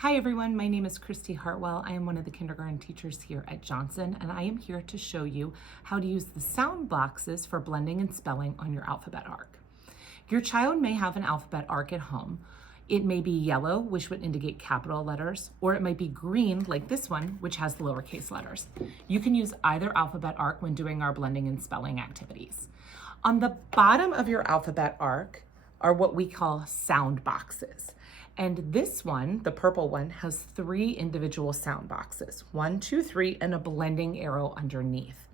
Hi everyone, my name is Christy Hartwell. I am one of the kindergarten teachers here at Johnson, and I am here to show you how to use the sound boxes for blending and spelling on your alphabet arc. Your child may have an alphabet arc at home. It may be yellow, which would indicate capital letters, or it might be green, like this one, which has the lowercase letters. You can use either alphabet arc when doing our blending and spelling activities. On the bottom of your alphabet arc are what we call sound boxes. And this one, the purple one, has 3 individual sound boxes, 1, 2, 3, and a blending arrow underneath.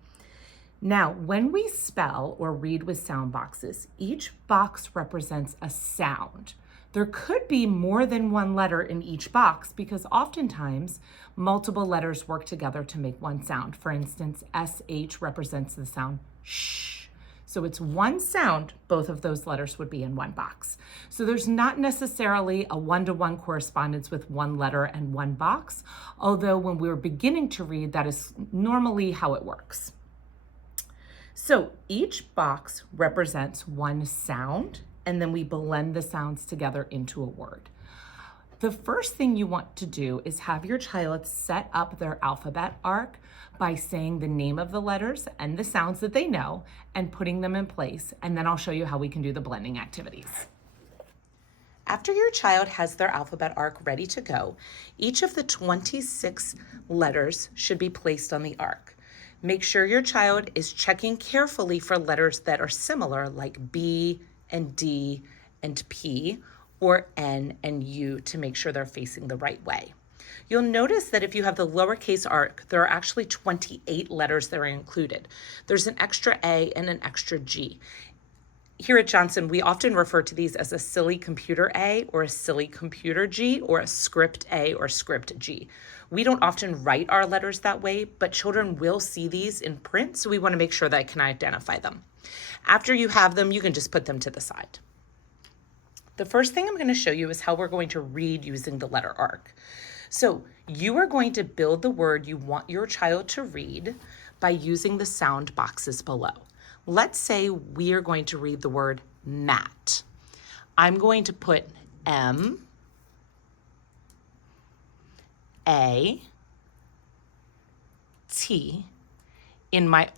Now, when we spell or read with sound boxes, each box represents a sound. There could be more than one letter in each box because oftentimes multiple letters work together to make one sound. For instance, SH represents the sound sh. So it's one sound, both of those letters would be in one box. So there's not necessarily a one-to-one correspondence with one letter and one box, although when we're beginning to read, that is normally how it works. So each box represents one sound, and then we blend the sounds together into a word. The first thing you want to do is have your child set up their alphabet arc by saying the name of the letters and the sounds that they know and putting them in place, and then I'll show you how we can do the blending activities. After your child has their alphabet arc ready to go, each of the 26 letters should be placed on the arc. Make sure your child is checking carefully for letters that are similar, like B and D and P, or N and U, to make sure they're facing the right way. You'll notice that if you have the lowercase arc, there are actually 28 letters that are included. There's an extra A and an extra G. Here at Johnson, we often refer to these as a silly computer A or a silly computer G or a script A or script G. We don't often write our letters that way, but children will see these in print, so we want to make sure that I can identify them. After you have them, you can just put them to the side. The first thing I'm going to show you is how we're going to read using the letter arc. So you are going to build the word you want your child to read by using the sound boxes below. Let's say we are going to read the word mat. I'm going to put M, A, T in my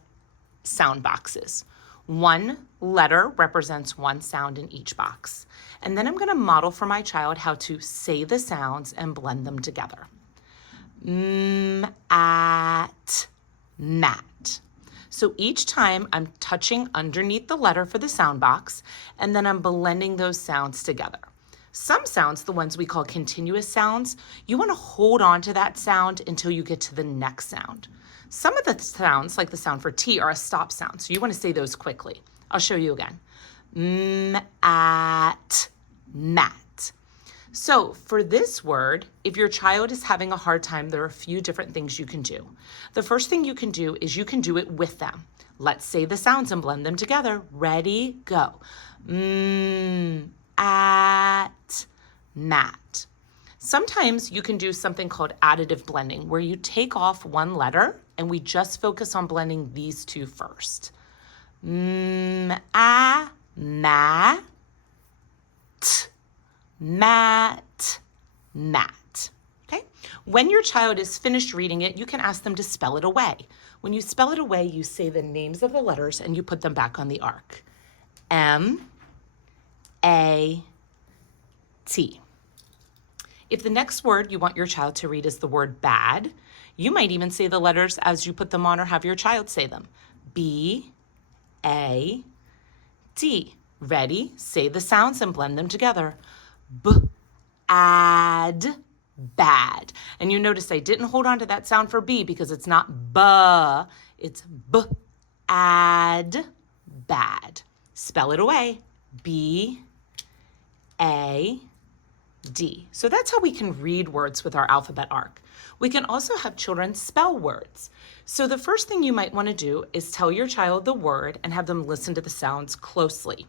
sound boxes. One letter represents one sound in each box. And then I'm going to model for my child how to say the sounds and blend them together. At, mat. So each time I'm touching underneath the letter for the sound box, and then I'm blending those sounds together. Some sounds, the ones we call continuous sounds, you want to hold on to that sound until you get to the next sound. Some of the sounds, like the sound for T, are a stop sound, so you want to say those quickly. I'll show you again. At, mat. So for this word, if your child is having a hard time, there are a few different things you can do. The first thing you can do is you can do it with them. Let's say the sounds and blend them together. Ready, go. At, mat. Sometimes you can do something called additive blending, where you take off one letter and we just focus on blending these two first. Mat, mat, mat. Okay? When your child is finished reading it, you can ask them to spell it away. When you spell it away, you say the names of the letters and you put them back on the arc. M, A, T. If the next word you want your child to read is the word bad, you might even say the letters as you put them on or have your child say them. B, A, D. Ready? Say the sounds and blend them together. Ad, bad. And you notice I didn't hold on to that sound for B because it's not buh, it's ad, bad. Spell it away. B, A, D. So that's how we can read words with our alphabet arc. We can also have children spell words. So the first thing you might want to do is tell your child the word and have them listen to the sounds closely.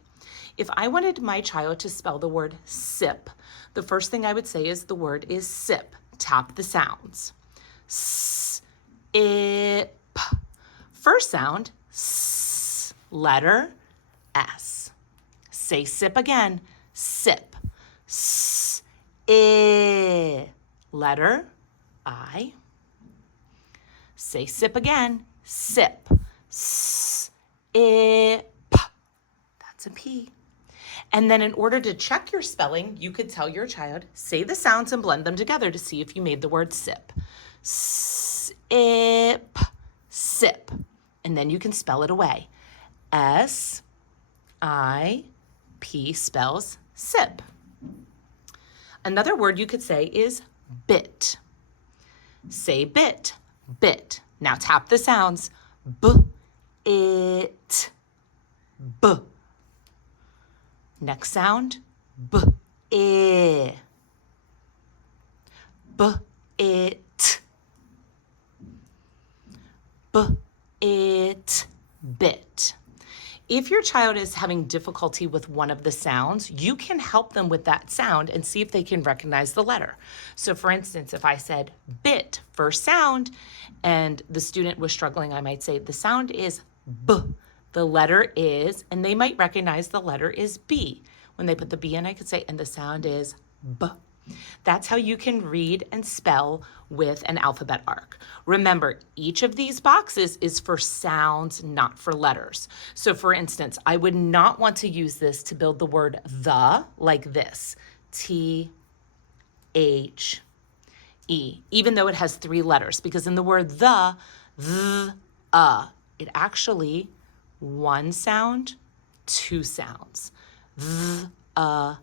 If I wanted my child to spell the word sip, the first thing I would say is the word is sip. Tap the sounds. S, ip. First sound, s, letter S. Say sip again. Sip. S, I, letter I. Say sip again. Sip. S, ip. That's a P. And then in order to check your spelling, you could tell your child, say the sounds and blend them together to see if you made the word sip. Sip, sip. And then you can spell it away. S-I-P spells sip. Another word you could say is bit. Say bit, bit. Now tap the sounds. B, it, b. Next sound, b, I, b, it, b, it, bit. If your child is having difficulty with one of the sounds, you can help them with that sound and see if they can recognize the letter. So for instance, if I said bit, first sound, and the student was struggling, I might say the sound is B. The letter is, and they might recognize the letter is B. When they put the B in, I could say, and the sound is B. That's how you can read and spell with an alphabet arc. Remember, each of these boxes is for sounds, not for letters. So for instance, I would not want to use this to build the word the like this, T-H-E, even though it has 3 letters, because in the word the, it actually, 1 sound, 2 sounds, the.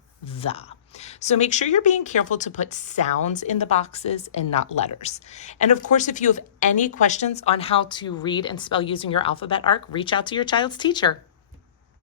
So make sure you're being careful to put sounds in the boxes and not letters. And of course, if you have any questions on how to read and spell using your alphabet arc, reach out to your child's teacher.